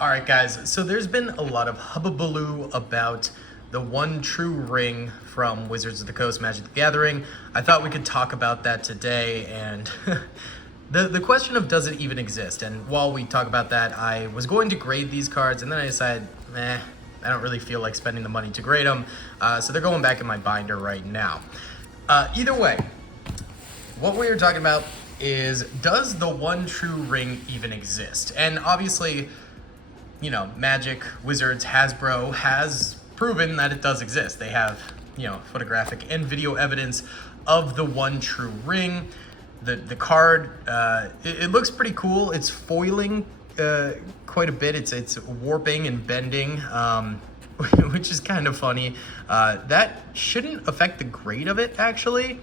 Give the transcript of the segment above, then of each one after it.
All right, guys, so there's been a lot of hubbubaloo about the one true ring from Wizards of the Coast Magic the Gathering. I thought we could talk about that today, and the question of does it even exist? And while we talk about that, I was going to grade these cards, and then I decided, I don't really feel like spending the money to grade them, so they're going back in my binder right now. Either way, what we are talking about is, does the one true ring even exist? And obviously, you know, Magic, Wizards, Hasbro has proven that it does exist. They have, you know, photographic and video evidence of the one true ring. The card, it looks pretty cool. It's foiling quite a bit. It's warping and bending, which is kind of funny. That shouldn't affect the grade of it, actually.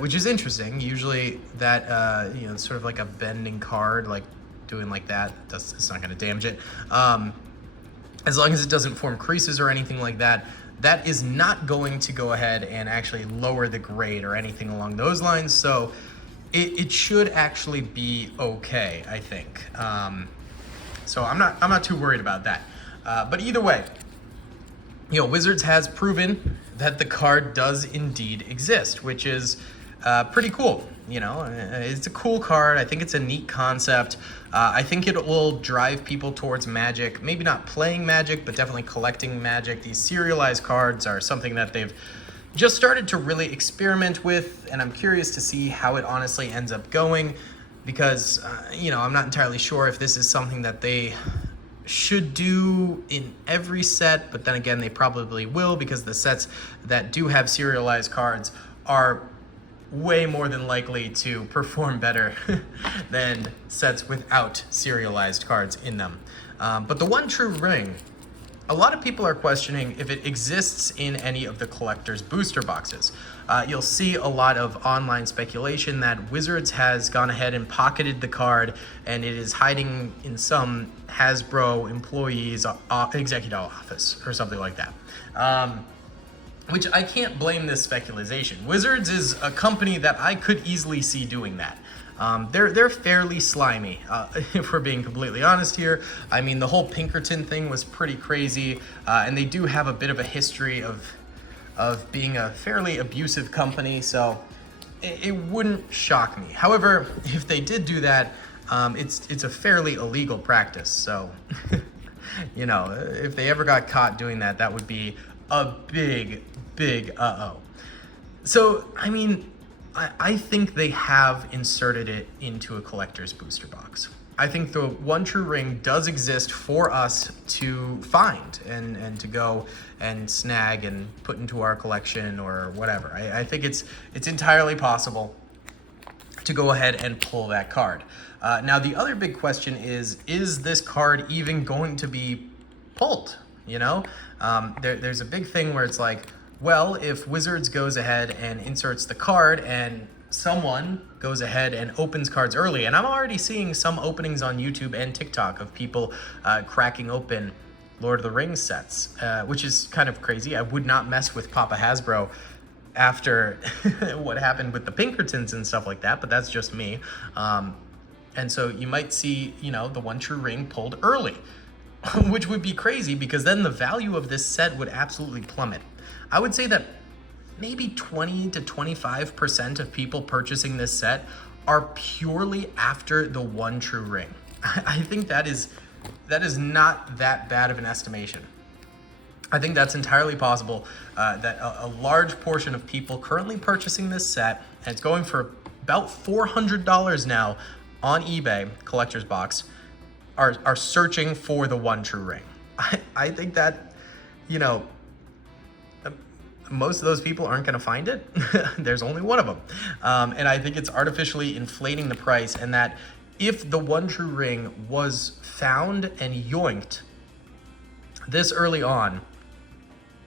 Which is interesting. Usually that, you know, sort of like a bending card, like doing like that, it's not going to damage it. As long as it doesn't form creases or anything like that, that is not going to go ahead and actually lower the grade or anything along those lines. So it should actually be okay, I think. So I'm not too worried about that. But either way, you know, Wizards has proven that the card does indeed exist, which is pretty cool. You know, it's a cool card. I think it's a neat concept. I think it will drive people towards Magic. Maybe not playing Magic, but definitely collecting Magic. These serialized cards are something that they've just started to really experiment with, and I'm curious to see how it honestly ends up going, because, you know, I'm not entirely sure if this is something that they should do in every set, but then again, they probably will, because the sets that do have serialized cards are way more than likely to perform better than sets without serialized cards in them. But the one true ring, a lot of people are questioning if it exists in any of the collector's booster boxes. You'll see a lot of online speculation that Wizards has gone ahead and pocketed the card, and it is hiding in some Hasbro employee's executive office or something like that. Which I can't blame this speculation. Wizards is a company that I could easily see doing that. They're fairly slimy, if we're being completely honest here. I mean, the whole Pinkerton thing was pretty crazy, and they do have a bit of a history of being a fairly abusive company, so it wouldn't shock me. However, if they did do that, it's a fairly illegal practice, so you know, if they ever got caught doing that, that would be a big uh-oh. So, I mean, I think they have inserted it into a collector's booster box. I think the one true ring does exist for us to find and to go and snag and put into our collection or whatever. I think it's entirely possible to go ahead and pull that card. Now, the other big question is this card even going to be pulled? You know, there's a big thing where it's like, well, if Wizards goes ahead and inserts the card and someone goes ahead and opens cards early, and I'm already seeing some openings on YouTube and TikTok of people cracking open Lord of the Rings sets, which is kind of crazy. I would not mess with Papa Hasbro after what happened with the Pinkertons and stuff like that, but that's just me. And so you might see, you know, the one true ring pulled early, which would be crazy, because then the value of this set would absolutely plummet. I would say that maybe 20 to 25% of people purchasing this set are purely after the one true ring. I think that is not that bad of an estimation. I think that's entirely possible, that a large portion of people currently purchasing this set, and it's going for about $400 now on eBay, collector's box, are searching for the one true ring. I think that, you know, most of those people aren't going to find it. There's only one of them. And I think it's artificially inflating the price, and that if the one true ring was found and yoinked this early on,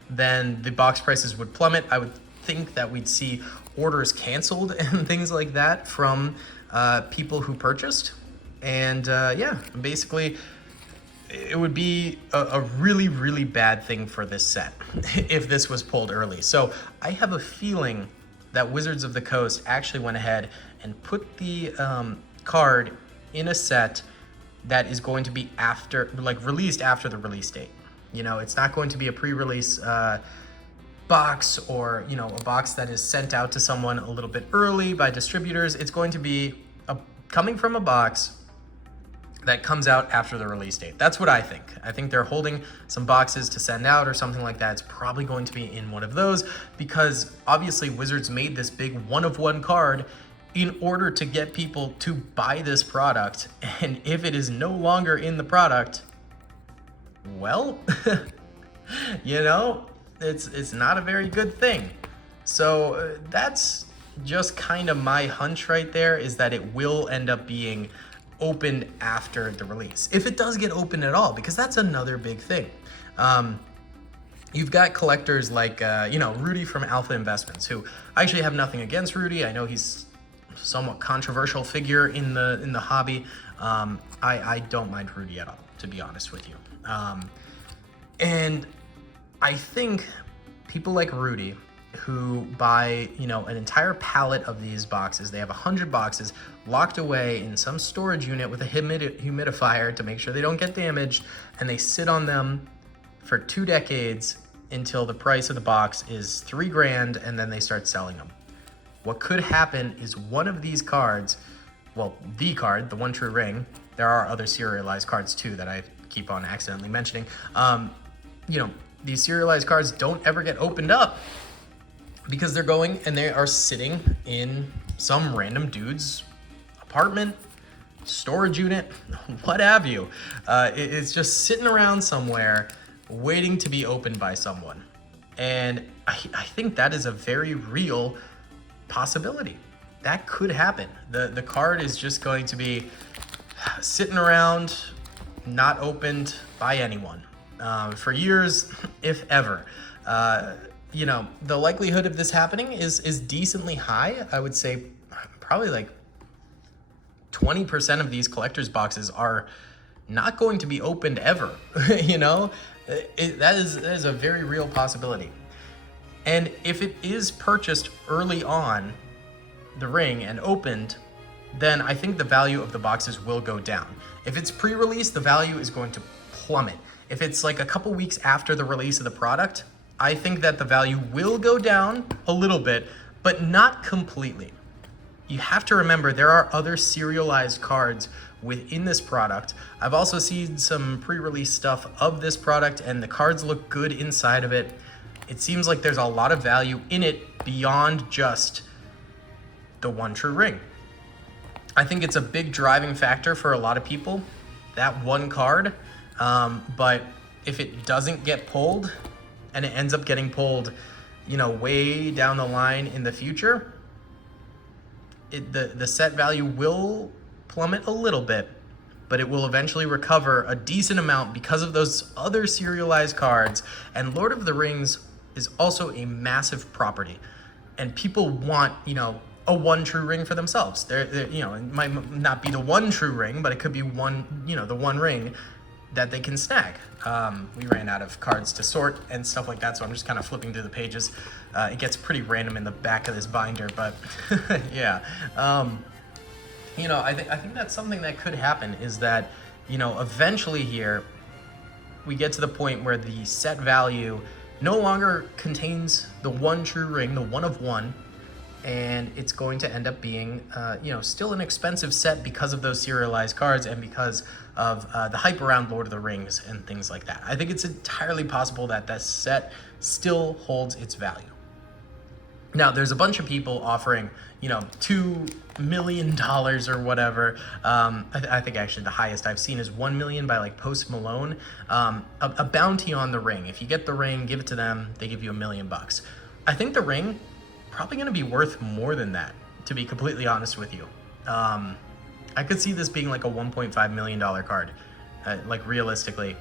then the box prices would plummet. I would think that we'd see orders canceled and things like that from people who purchased. And yeah, basically, it would be a really, really bad thing for this set if this was pulled early. So I have a feeling that Wizards of the Coast actually went ahead and put the card in a set that is going to be after, like, released after the release date. You know, it's not going to be a pre-release box, or, you know, a box that is sent out to someone a little bit early by distributors. It's going to be coming from a box that comes out after the release date. That's what I think. I think they're holding some boxes to send out or something like that. It's probably going to be in one of those, because obviously Wizards made this big one-of-one card in order to get people to buy this product. And if it is no longer in the product, well, you know, it's not a very good thing. So that's just kind of my hunch right there, is that it will end up being opened after the release, if it does get opened at all, because that's another big thing. You've got collectors like you know, Rudy from Alpha Investments, who I actually have nothing against Rudy. I know he's a somewhat controversial figure in the hobby. I don't mind Rudy at all, to be honest with you. And I think people like Rudy, who buy, you know, an entire pallet of these boxes, they have 100 boxes locked away in some storage unit with a humidifier to make sure they don't get damaged, and they sit on them for 2 decades until the price of the box is $3,000, and then they start selling them. What could happen is one of these cards, well, the card, the One True Ring, there are other serialized cards too that I keep on accidentally mentioning, you know, these serialized cards don't ever get opened up, because they're going and they are sitting in some random dude's apartment, storage unit, what have you. It's just sitting around somewhere waiting to be opened by someone. And I think that is a very real possibility. That could happen. The card is just going to be sitting around, not opened by anyone for years, if ever. You know, the likelihood of this happening is decently high. I would say probably like 20% of these collector's boxes are not going to be opened ever. You know, that is a very real possibility. And if it is purchased early on the ring and opened, then I think the value of the boxes will go down. If it's pre-release, the value is going to plummet. If it's like a couple weeks after the release of the product, I think that the value will go down a little bit, but not completely. You have to remember there are other serialized cards within this product. I've also seen some pre-release stuff of this product, and the cards look good inside of it. It seems like there's a lot of value in it beyond just the One True Ring. I think it's a big driving factor for a lot of people, that one card, but if it doesn't get pulled, and it ends up getting pulled, you know, way down the line in the future, the set value will plummet a little bit, but it will eventually recover a decent amount because of those other serialized cards. And Lord of the Rings is also a massive property, and people want, you know, a One True Ring for themselves. They're, you know, it might not be the One True Ring, but it could be one, you know, the one ring that they can snag. We ran out of cards to sort and stuff like that, so I'm just kind of flipping through the pages. It gets pretty random in the back of this binder, but yeah. You know, I think that's something that could happen, is that, you know, eventually here we get to the point where the set value no longer contains the One True Ring, the one of one, and it's going to end up being, you know, still an expensive set because of those serialized cards and because of the hype around Lord of the Rings and things like that. I think it's entirely possible that that set still holds its value. Now, there's a bunch of people offering, you know, $2 million or whatever. I think actually the highest I've seen is $1 million by like Post Malone. A bounty on the ring. If you get the ring, give it to them, they give you $1 million. I think the ring probably going to be worth more than that, to be completely honest with you. I could see this being like a $1.5 million card. Like realistically,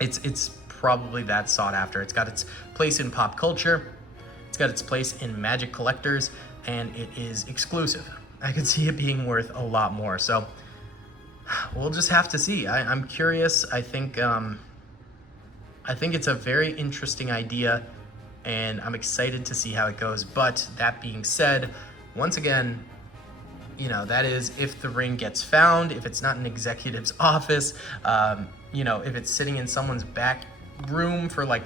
it's probably that sought after. It's got its place in pop culture. It's got its place in Magic collectors, and it is exclusive. I could see it being worth a lot more. So we'll just have to see. I'm curious. I think it's a very interesting idea, and I'm excited to see how it goes. But that being said, once again, you know, that is if the ring gets found, if it's not in an executive's office, you know, if it's sitting in someone's back room for like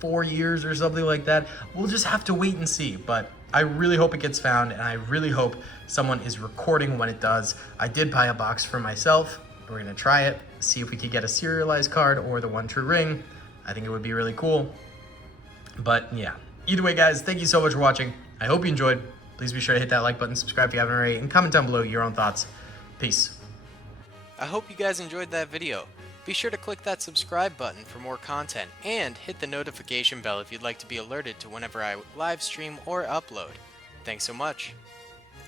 4 years or something like that. We'll just have to wait and see, but I really hope it gets found, and I really hope someone is recording when it does. I did buy a box for myself. We're gonna try it, see if we could get a serialized card or the one true ring. I think it would be really cool. But yeah, either way guys, thank you so much for watching. I hope you enjoyed. Please be sure to hit that like button, subscribe if you haven't already, and comment down below your own thoughts. Peace. I hope you guys enjoyed that video. Be sure to click that subscribe button for more content, and hit the notification bell if you'd like to be alerted to whenever I live stream or upload. Thanks so much.